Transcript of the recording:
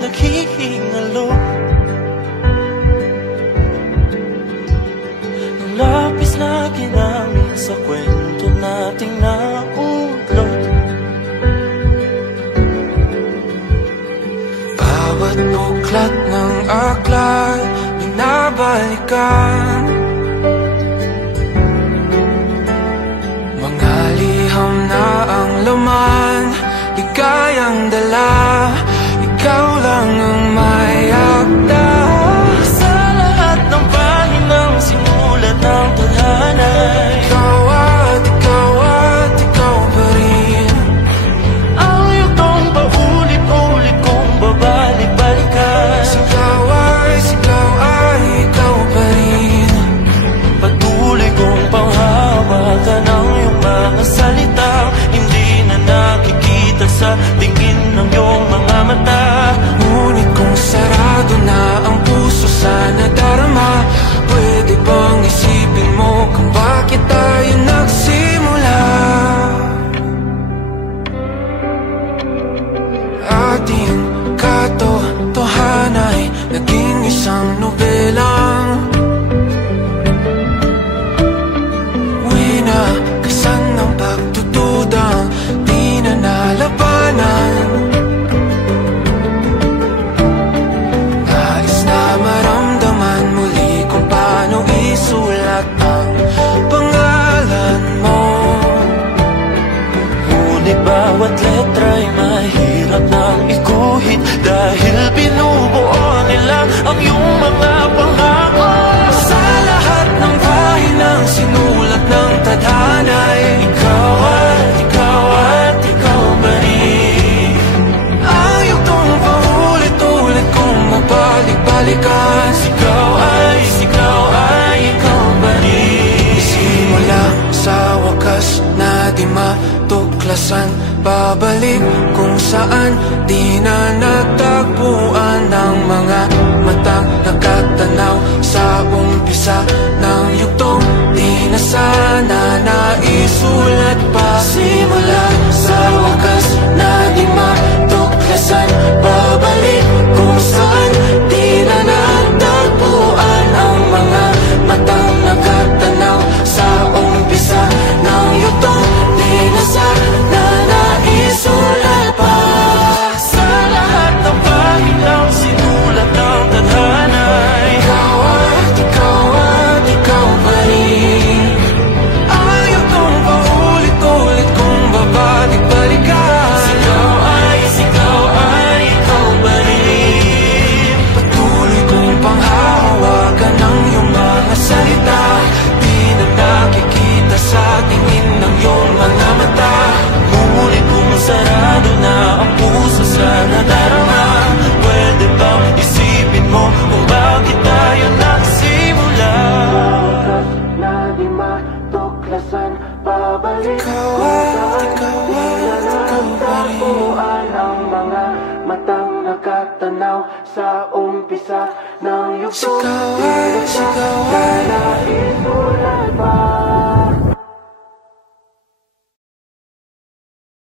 naghihingalo. Ang lapis na ginamit sa kwento nating naudlot. Bawat buklat ng aklat binabalikan, mga liham na ang laman, ligayang dala. Ikaw lang ang may akda sa lahat ng pahinang sinulat ng tadhana. Ikaw at ikaw pa rin ang yugtong paulit-ulit kong babalik-balikan. Sigaw ay ikaw pa rin. Patuloy kong panghawakan ang iyong mga salitang hindi na nakikita sa tingin ng iyong mga mata. Ngunit kung sarado na ang puso sa nadarama, pwede bang isipin mo kung bakit tayo nagsimula? Ating katotohanan ay naging isang nobelang winakasan ng pagtutudang di na nalabanan. Nais na maramdaman muli kung paano isulat ang pangalan mo. Ngunit bawat letra'y mahirap nang ikuhit dahil binubuo nila ang iyong mga pangako. Sa lahat ng pahinang sinulat ng tadhana, ikaw ikaw pa rin ang yugtong paulit-ulit kong mabalik-balikan. Sigaw ay ikaw pa rin. Simula sa wakas na di matuklasan, babalik kung saan di na natagpuan ng mga matang nakatanaw sa umpisa ng yugtong di na sana naisulat pa. Simula sa wakas na di matuklasan, babalik kung saan di na natagpuan ang mga matang nakatanaw sa umpisa ng yugtong di na sana naisulat pa. Sa lahat ng pahinang sinulat ng tadhana, ikaw pa rin ang yugtong paulit-ulit kong babalik-balikan. Sigaw ay ikaw pa rin. Patuloy kong panghahawakan ang iyong mga salita, di na nakikita sa tingin ng iyong mga mata. Ngunit kung sarado na ang puso sa nadarama, pwede bang isipin mo kung bakit tayo nagsimula? Na di matuklasan, babalik ikaw pa rin ang mga matang nakatanaw sa umpisa ng yugtong. Sigaw ay